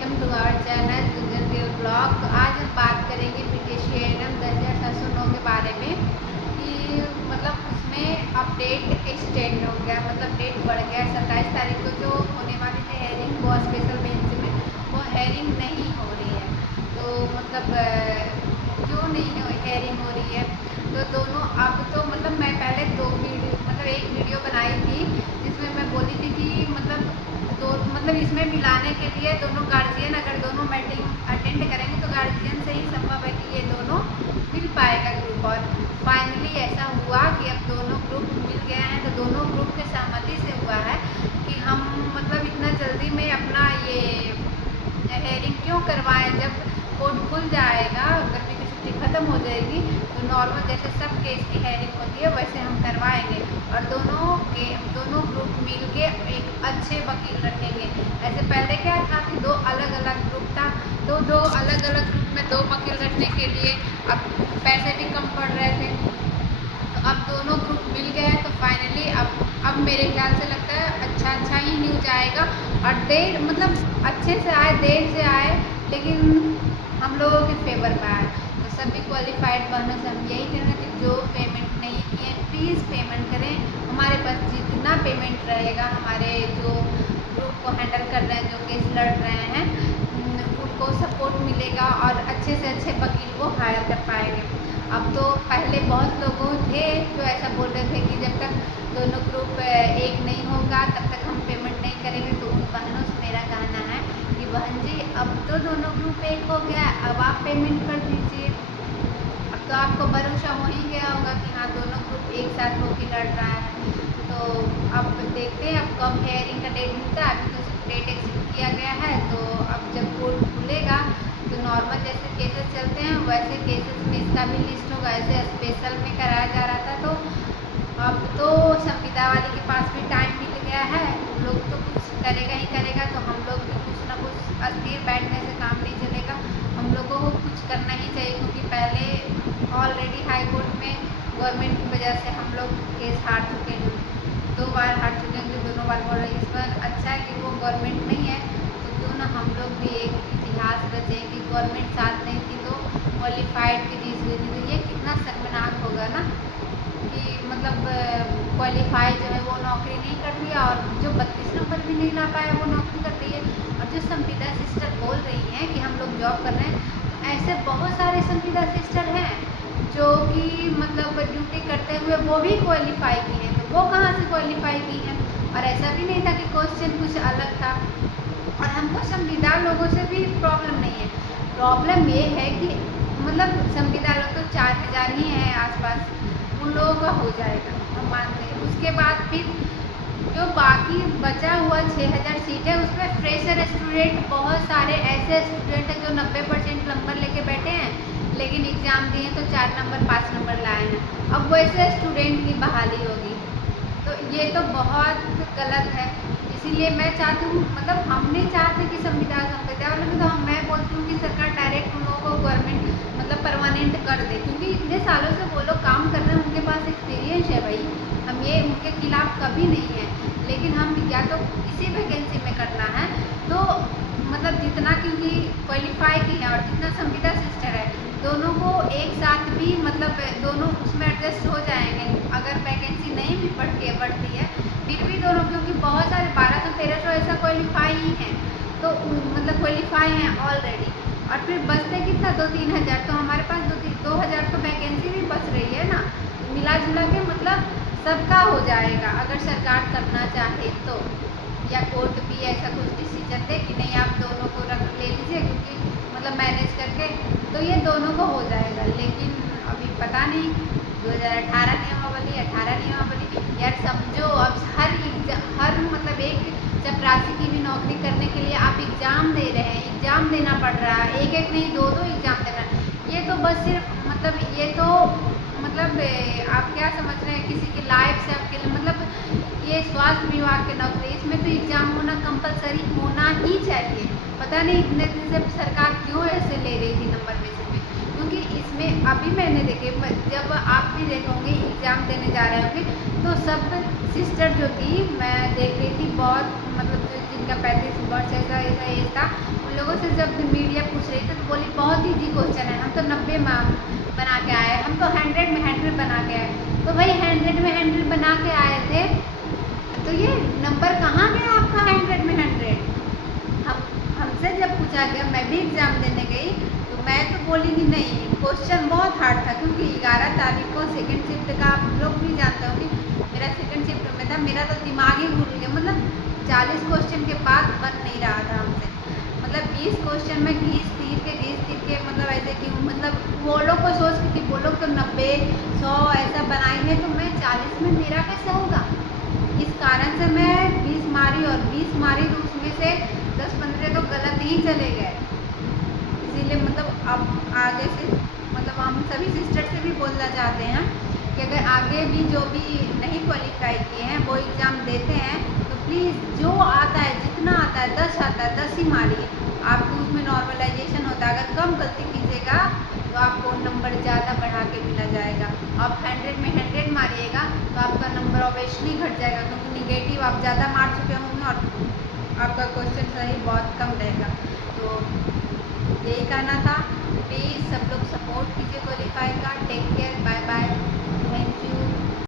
Welcome to our channel general blog. तो आज हम बात करेंगे PTCA 10,709 के बारे में कि मतलब उसमें अपडेट एक्सटेंड हो गया, मतलब डेट बढ़ गया। 27 तारीख को जो होने वाली थी हेयरिंग, वो स्पेशल बेंच में वो हेयरिंग नहीं हो रही है। तो मतलब क्यों नहीं हेयरिंग हो रही है, तो दोनों अब तो मतलब मैं पहले एक वीडियो बनाई थी जिसमें मैं बोली थी कि मतलब इसमें मिलाने के लिए दोनों गार्जियन अगर दोनों मीटिंग अटेंड करेंगे तो गार्जियन से ही संभव है कि ये दोनों मिल पाएगा ग्रुप। और फाइनली ऐसा हुआ कि अब दोनों ग्रुप मिल गए हैं। तो दोनों ग्रुप के सहमति से हुआ है कि हम मतलब इतना जल्दी में अपना ये हेयरिंग क्यों करवाएं। जब कोर्ट खुल जाएगा, गर्मी की छुट्टी खत्म हो जाएगी, तो नॉर्मल जैसे सब केस की हेयरिंग होती है वैसे हम करवाएंगे और दोनों ग्रुप मिल के एक अच्छे वकील रखेंगे। ऐसे पहले क्या था कि दो अलग अलग ग्रुप था, तो दो अलग अलग ग्रुप में दो वकील रखने के लिए अब पैसे भी कम पड़ रहे थे। तो अब दोनों ग्रुप मिल गए हैं, तो फाइनली अब मेरे ख्याल से लगता है अच्छा ही न्यूज आएगा। और देर मतलब अच्छे से आए, देर से आए, लेकिन हम लोगों के फेवर में आए। तो सभी क्वालिफाइड बहनों से हम यही कहना कि जो पेमेंट नहीं किए प्लीज़ पेमेंट करें। हमारे पास जितना पेमेंट रहेगा, हमारे जो ग्रुप को हैंडल कर रहे हैं, जो केस लड़ रहे हैं, उनको सपोर्ट मिलेगा और अच्छे से अच्छे वकील को हायर कर पाएंगे। अब तो पहले बहुत लोगों थे जो ऐसा बोल रहे थे कि जब तक दोनों ग्रुप एक नहीं होगा तब तक हम पेमेंट नहीं करेंगे। तो उन बहनों से मेरा कहना है कि बहन जी, अब तो दोनों ग्रुप एक हो गया, अब आप पेमेंट कर दीजिए। अब तो आपको भरोसा हो ही गया होगा कि हाँ दोनों ग्रुप एक साथ होकर लड़ रहा है। तो अब देखते हैं अब कब हेयरिंग का डेट मिलता है। अभी तो सिर्फ डेट एक्सेप्ट किया गया है। तो अब जब कोर्ट खुलेगा तो नॉर्मल जैसे केसेस चलते हैं वैसे केसेस में इसका भी लिस्ट होगा। ऐसे स्पेशल में कराया जा रहा था, तो अब तो संविदा वाले के पास भी टाइम मिल गया है, उन लोग तो कुछ करेगा ही करेगा। तो हम लोग भी कुछ ना कुछ अस्थिर बैठने से काम नहीं चलेगा, हम लोगों को कुछ करना ही चाहिए। क्योंकि पहले ऑलरेडी हाई कोर्ट में गवर्नमेंट की वजह से हम लोग केस हार चुके हैं, 2 बार हार चुके हैं। जो दोनों बार बोल रहे हैं, इस बार अच्छा है कि वो गवर्नमेंट नहीं है, तो क्यों ना हम लोग भी एक इतिहास रचें कि गवर्नमेंट साथ नहीं थी तो क्वालिफाइड की चीज़ हुई थी। तो ये कितना शर्मनाक होगा ना कि मतलब क्वालिफाई जो है वो नौकरी नहीं कर रही है और जो 32 नंबर भी नहीं ला पाया वो नौकरी कर रही है। और जो संविदा सिस्टर बोल रही हैं कि हम लोग जॉब कर रहे हैं, तो ऐसे बहुत सारे संविदा सिस्टर हैं जो कि मतलब ड्यूटी करते हुए वो भी क्वालिफाई की हैं। तो वो कहाँ से क्वालिफाई की हैं? और ऐसा भी नहीं था कि क्वेश्चन कुछ अलग था। और हमको संविदा लोगों से भी प्रॉब्लम नहीं है। प्रॉब्लम ये है कि मतलब संविदा लोग तो 4,000 ही हैं आसपास, उन लोगों का हो जाएगा, हम मानते हैं। उसके बाद फिर जो बाकी बचा हुआ 6,000 सीट है उसमें फ्रेशर स्टूडेंट बहुत सारे ऐसे स्टूडेंट हैं जो 90% नंबर लेके बैठे हैं, लेकिन एग्ज़ाम दिए तो 4 नंबर 5 नंबर लाए हैं। अब वैसे स्टूडेंट की बहाली होगी, तो ये तो बहुत गलत है। इसीलिए मैं चाहती हूँ, मतलब हम नहीं चाहते कि संविदा वालों की, तो मैं बोलती हूँ कि सरकार डायरेक्ट उन लोगों को गवर्नमेंट मतलब परमानेंट कर दे। क्योंकि इतने सालों से वो लोग काम कर रहे हैं, उनके पास एक्सपीरियंस है भाई, हम ये उनके खिलाफ कभी नहीं है। लेकिन हम या तो इसी वैकेंसी में करना है तो मतलब जितना, क्योंकि क्वालिफाई की है और जितना संविदा सिस्टर है, दोनों को एक साथ भी मतलब दोनों उसमें एडजस्ट हो जाएंगे। अगर वैकेंसी नहीं भी बढ़ती है फिर भी दोनों, क्योंकि बहुत सारे 1200-1300 ऐसा क्वालिफाई ही हैं, तो मतलब क्वालिफाई हैं ऑलरेडी। और फिर बचते कितना 2-3 हज़ार, तो हमारे पास 2-2 हज़ार तो वैकेंसी भी बच रही है ना। मिला जुला के मतलब सबका हो जाएगा अगर सरकार करना चाहे तो, या कोर्ट भी ऐसा कुछ डिसीजन दे कि नहीं आप दोनों को रख ले लीजिए, क्योंकि मतलब मैनेज करके तो ये दोनों को हो जाएगा। लेकिन अभी पता नहीं 2018 नियमावली 18 नियमावली, यार समझो अब हर मतलब एक चपरासी की भी नौकरी करने के लिए आप एग्ज़ाम दे रहे हैं, एग्ज़ाम देना पड़ रहा है, एक एक नहीं 2-2 एग्ज़ाम देना है। ये तो बस सिर्फ मतलब ये तो मतलब आप क्या समझ रहे हैं, किसी की लाइफ से आपके मतलब ये स्वास्थ्य विभाग की नौकरी, इसमें तो एग्ज़ाम होना कंपलसरी होना ही चाहिए। पता नहीं इतने दिन से सरकार क्यों ऐसे ले रही थी नंबर बेसिस पे, क्योंकि इसमें अभी मैंने देखे, जब आप भी देखोगे एग्ज़ाम देने जा रहे होंगे तो सब सिस्टर जो थी मैं देख रही थी, बहुत मतलब जिनका 35 वर्ष ऐसा एज था, उन लोगों से जब मीडिया पूछ रही थी तो बोली बहुत ईजी क्वेश्चन है, हम तो 90 बना के आए, हम तो 100 में 100 बना के आए। तो भाई 100 में 100 बना के आए थे तो ये नंबर कहाँ गया आपका 100 में 100? हमसे जब पूछा गया, मैं भी एग्ज़ाम देने गई तो मैं तो बोली कि नहीं, क्वेश्चन बहुत हार्ड था, क्योंकि 11 तारीख को सेकंड शिफ्ट का आप लोग भी जानते होंगे, मेरा सेकंड शिफ्ट में था। मेरा तो दिमाग ही भूल गया, मतलब 40 क्वेश्चन के बाद बन नहीं रहा था हमसे। मतलब 20 क्वेश्चन में घीस तीर के मतलब ऐसे क्यों, मतलब वो लोग को सोच के कि वो लोग तो 90 100 ऐसा बनाएंगे तो मैं 40 में मेरा कैसे होगा। इस कारण से मैं 20 मारी और 20 मारी तो उसमें से 10-15 तो गलत ही चले गए। इसीलिए मतलब अब आगे से मतलब हम सभी सिस्टर से भी बोलना चाहते हैं कि अगर आगे भी जो भी नहीं क्वालिफाई किए हैं वो एग्ज़ाम देते हैं तो प्लीज़ जो आता है, जितना आता है, 10 आता है 10 ही मारिए। आपको उसमें नॉर्मलाइजेशन होता है, अगर कम गलती कीजिएगा तो आपको नंबर ज़्यादा बढ़ा के मिला जाएगा। आप 100 में 100 मारिएगा तो आपका नंबर ऑब्वियसली घट जाएगा, क्योंकि निगेटिव आप ज़्यादा मार चुके होंगे और आपका क्वेश्चन सही बहुत कम रहेगा। तो यही कहना था। प्लीज़ सब लोग सपोर्ट कीजिए क्वालिफाई का। Take care, bye bye, thank you.